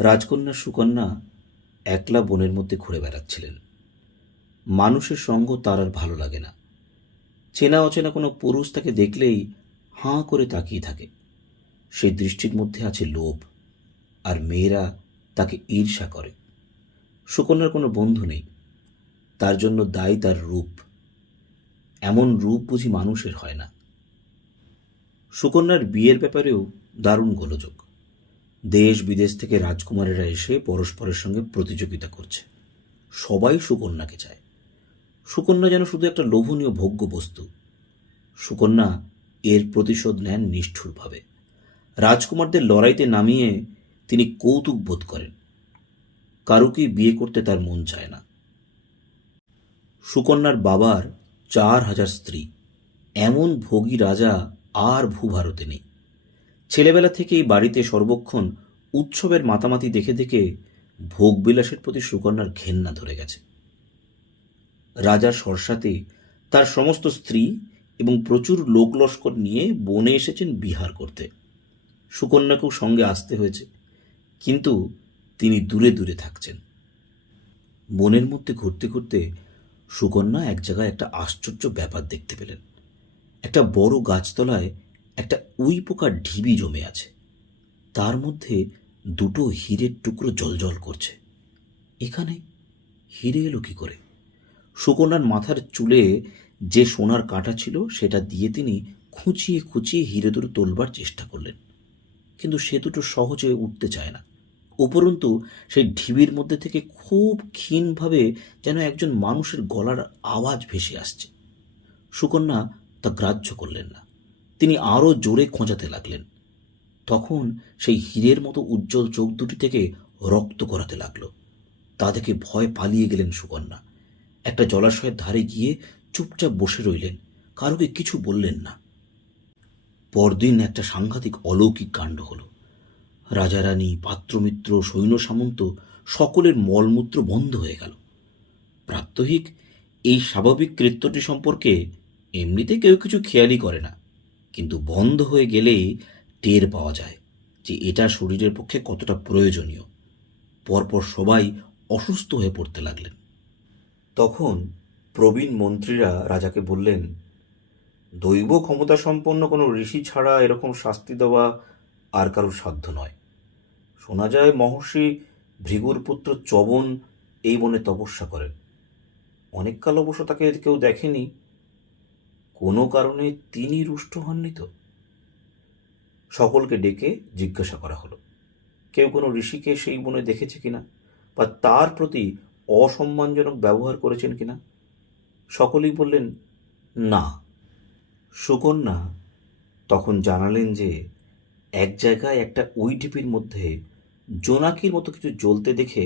রাজকন্যা সুকন্যা একলা বনের মধ্যে ঘুরে বেড়াচ্ছিলেন। মানুষের সঙ্গ তার আর ভালো লাগে না। চেনা অচেনা কোনো পুরুষ তাকে দেখলেই হাঁ করে তাকিয়ে থাকে। সেই দৃষ্টির মধ্যে আছে লোভ, আর মেয়েরা তাকে ঈর্ষা করে। সুকন্যার কোনো বন্ধু নেই, তার জন্য দায়ী তার রূপ। এমন রূপ বুঝি মানুষের হয় না। সুকন্যার বিয়ের ব্যাপারেও দারুণ গোলযোগ। দেশ বিদেশ থেকে রাজকুমারেরা এসে পরস্পরের সঙ্গে প্রতিযোগিতা করছে। সবাই সুকন্যাকে চায়। সুকন্যা যেন শুধু একটা লোভনীয় ভোগ্য বস্তু। সুকন্যা এর প্রতিশোধ নেন নিষ্ঠুরভাবে। রাজকুমারদের লড়াইতে নামিয়ে তিনি কৌতুক বোধ করেন। কারুকেই বিয়ে করতে তার মন চায় না। সুকন্যার বাবার 4,000 স্ত্রী, এমন ভোগী রাজা আর ভূভারতে নেই। ছেলেবেলা থেকেই বাড়িতে সর্বক্ষণ উৎসবের মাতামাতি দেখে দেখে ভোগবিলাসের প্রতি সুকন্যার ঘেন্না ধরে গেছে। রাজা সরসাতে তার সমস্ত স্ত্রী এবং প্রচুর লোকলস্কর নিয়ে বনে এসেছেন বিহার করতে। সুকন্যাকেও সঙ্গে আসতে হয়েছে, কিন্তু তিনি দূরে দূরে থাকছেন। বনের মধ্যে ঘুরতে ঘুরতে সুকন্যা এক জায়গায় একটা আশ্চর্য ব্যাপার দেখতে পেলেন। একটা বড় গাছতলায় একটা উই পোকার ঢিবি জমে আছে। তার মধ্যে দুটো হীরের টুকরো জ্বলজ্বল করছে। এখানে হিরে এলো কি করে? সুকন্যার মাথার চুলে যে সোনার কাঁটা ছিল সেটা দিয়ে তিনি খুঁচিয়ে খুঁচিয়ে হিরে দুটো তোলবার চেষ্টা করলেন, কিন্তু সে দুটো সহজে উঠতে চায় না। উপরন্তু সেই ঢিবির মধ্যে থেকে খুব ক্ষীণভাবে যেন একজন মানুষের গলার আওয়াজ ভেসে আসছে। সুকন্যা তা গ্রাহ্য করলেন না। তিনি আরও জোরে খোঁচাতে লাগলেন। তখন সেই হীরের মতো উজ্জ্বল চোখ দুটি থেকে রক্ত গড়াতে লাগলো। তা দেখে ভয় পালিয়ে গেলেন সুকন্যা। একটা জলাশয়ের ধারে গিয়ে চুপচাপ বসে রইলেন, কারোকে কিছু বললেন না। পরদিন একটা সাংঘাতিক অলৌকিক কাণ্ড হলো। রাজারানী, পাত্রমিত্র, সৈন্য সামন্ত সকলের মলমূত্র বন্ধ হয়ে গেল। প্রাত্যহিক এই স্বাভাবিক কৃত্যটি সম্পর্কে এমনিতে কেউ কিছু খেয়ালই করে না, কিন্তু বন্ধ হয়ে গেলেই টের পাওয়া যায় যে এটা শরীরের পক্ষে কতটা প্রয়োজনীয়। পরপর সবাই অসুস্থ হয়ে পড়তে লাগলেন। তখন প্রবীণ মন্ত্রীরা রাজাকে বললেন, দৈব ক্ষমতা সম্পন্ন কোনো ঋষি ছাড়া এরকম শাস্তি দেওয়া আর কারোর সাধ্য নয়। শোনা যায় মহর্ষি ভৃগুর পুত্র চবন এই বনে তপস্যা করেন। অনেককাল অবশ্য তাকে কেউ দেখেনি। কোনো কারণে তিনি রুষ্ট হননি তো? সকলকে ডেকে জিজ্ঞাসা করা হলো, কেউ কোনো ঋষিকে সেই বনে দেখেছে কিনা, বা তার প্রতি অসম্মানজনক ব্যবহার করেছেন কিনা? সকলেই বললেন না। সুকন্যা তখন জানালেন যে এক জায়গায় একটা উই ঢিপির মধ্যে জোনাকির মতো কিছু জ্বলতে দেখে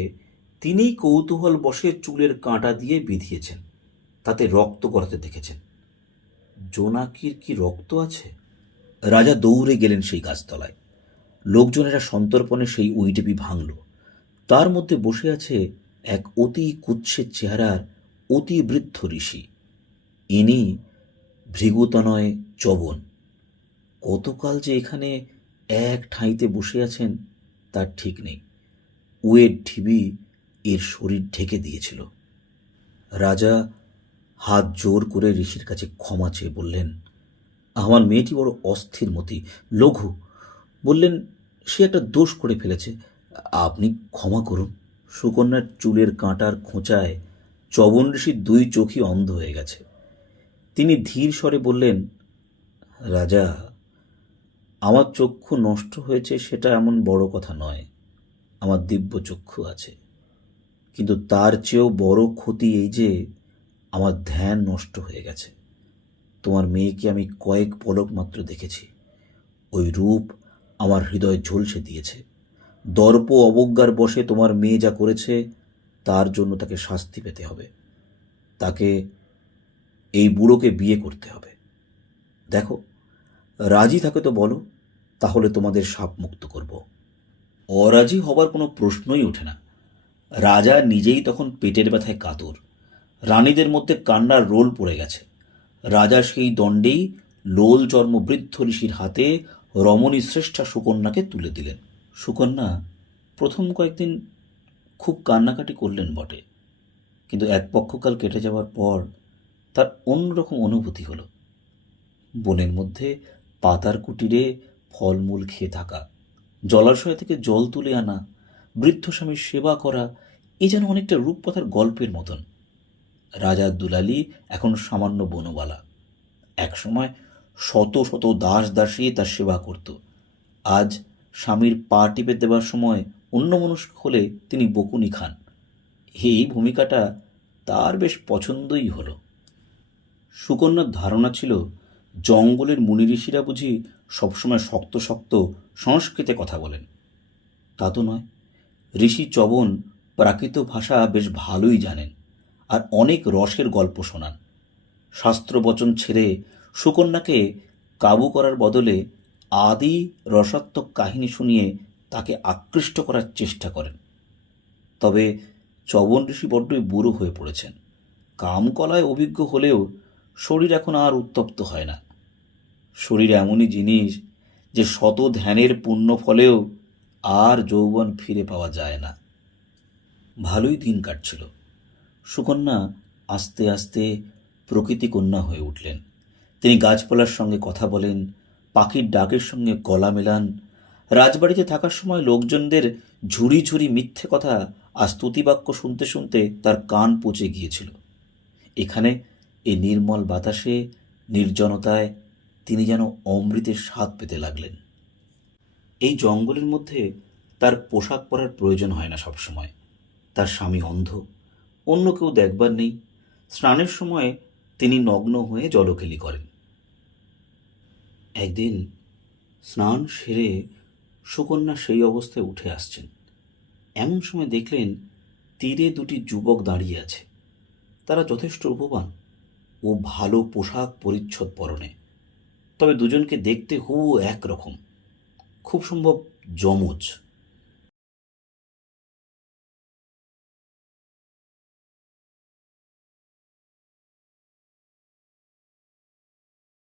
তিনিই কৌতূহল বশে চুলের কাঁটা দিয়ে বিধিয়েছেন, তাতে রক্ত গড়াতে দেখেছেন। জোনাকির কি রক্ত আছে? রাজা দৌড়ে গেলেন সেই গাছতলায়। লোকজনেরা সন্তর্পণে সেই উইটিপি ভাঙল। তার মধ্যে বসে আছে এক অতি কুৎসিত চেহারার অতি বৃদ্ধ ঋষি। ইনি ভৃগুতনয় চবন। কতকাল যে এখানে এক ঠাঁইতে বসে আছেন তার ঠিক নেই। উয়ের ঢিবি এর শরীর ঢেকে দিয়েছিল। রাজা হাত জোর করে ঋষির কাছে ক্ষমা চেয়ে বললেন, আমার মেয়েটি বড় অস্থির মতি, লঘু। বললেন, সে একটা দোষ করে ফেলেছে, আপনি ক্ষমা করুন। সুকন্যার চুলের কাঁটার খোঁচায় চবন ঋষির 2 চোখই অন্ধ হয়ে গেছে। তিনি ধীর স্বরে বললেন, রাজা, আমার চক্ষু নষ্ট হয়েছে সেটা এমন বড় কথা নয়। আমার দিব্য চক্ষু আছে, কিন্তু তার চেয়েও বড় ক্ষতি এই যে আমার ধ্যান নষ্ট হয়ে গেছে। তোমার মেয়েকে আমি কয়েক পলক মাত্র দেখেছি। ওই রূপ আমার হৃদয় ঝলসে দিয়েছে। দর্প অবজ্ঞার বশে তোমার মেয়ে যা করেছে তার জন্য তাকে শাস্তি পেতে হবে। তাকে, এই বুড়োকে বিয়ে করতে হবে। দেখো, রাজি থাকে তো বলো, তাহলে তোমাদের শাপ মুক্ত করব। অরাজি হবার কোনো প্রশ্নই ওঠে না। রাজা নিজেই তখন পেটের ব্যথায় কাতর। রানীদের মধ্যে কান্নার রোল পড়ে গেছে। রাজা সেই দণ্ডেই লোল চর্ম বৃদ্ধ ঋষির হাতে রমণী শ্রেষ্ঠা সুকন্যাকে তুলে দিলেন। সুকন্যা প্রথম কয়েকদিন খুব কান্নাকাটি করলেন বটে, কিন্তু এক পক্ষকাল কেটে যাওয়ার পর তার অন্যরকম অনুভূতি হলো। বনের মধ্যে পাতার কুটিরে ফলমূল খেয়ে থাকা, জলাশয় থেকে জল তুলে আনা, বৃদ্ধ স্বামীর সেবা করা, এ যেন অনেকটা রূপকথার গল্পের মতন। রাজা দুলালি এখন সামান্য বনবালা, একসময় শত শত দাস দাসী তার সেবা করত। আজ স্বামীর পা টিপে দেবার সময় অন্যমনস্ক হলে তিনি বকুনি খান। এই ভূমিকাটা তার বেশ পছন্দই হলো। সুকন্যার ধারণা ছিল জঙ্গলের মুনি ঋষিরা বুঝি সবসময় শক্ত শক্ত সংস্কৃতে কথা বলেন। তা তো নয়, ঋষি চবন প্রাকৃত ভাষা বেশ ভালোই জানেন আর অনেক রসের গল্প শোনান। শাস্ত্রবচন ছেড়ে সুকন্যাকে কাবু করার বদলে আদি রসাত্মক কাহিনী শুনিয়ে তাকে আকৃষ্ট করার চেষ্টা করেন। তবে চবন ঋষি বড্ডই বুড়ো হয়ে পড়েছেন। কামকলায় অভিজ্ঞ হলেও শরীর এখন আর উত্তপ্ত হয় না। শরীর এমনই জিনিস যে শত ধ্যানের পুণ্য ফলেও আর যৌবন ফিরে পাওয়া যায় না। ভালোই দিন কাটছিল। সুকন্যা আস্তে আস্তে প্রকৃতি কন্যা হয়ে উঠলেন। তিনি গাছপালার সঙ্গে কথা বলেন, পাখির ডাকের সঙ্গে গলা মেলান। রাজবাড়িতে থাকার সময় লোকজনদের ঝুড়ি ঝুড়ি মিথ্যে কথা আর স্তুতিবাক্য শুনতে শুনতে তার কান পচে গিয়েছিল। এখানে এই নির্মল বাতাসে, নির্জনতায় তিনি যেন অমৃতের স্বাদ পেতে লাগলেন। এই জঙ্গলের মধ্যে তার পোশাক পরার প্রয়োজন হয় না সবসময়। তার স্বামী অন্ধ, অন্য কেউ দেখবার নেই। স্নানের সময় তিনি নগ্ন হয়ে জলকেলি করেন। একদিন স্নান সেরে সুকন্যা সেই অবস্থায় উঠে আসছেন। এমন সময় দেখলেন তীরে দুটি যুবক দাঁড়িয়ে আছে। তারা যথেষ্ট রূপবান ও ভালো পোশাক পরিচ্ছদ পরনে, তবে দুজনকে দেখতে হুবহু একরকম, খুব সম্ভব যমজ।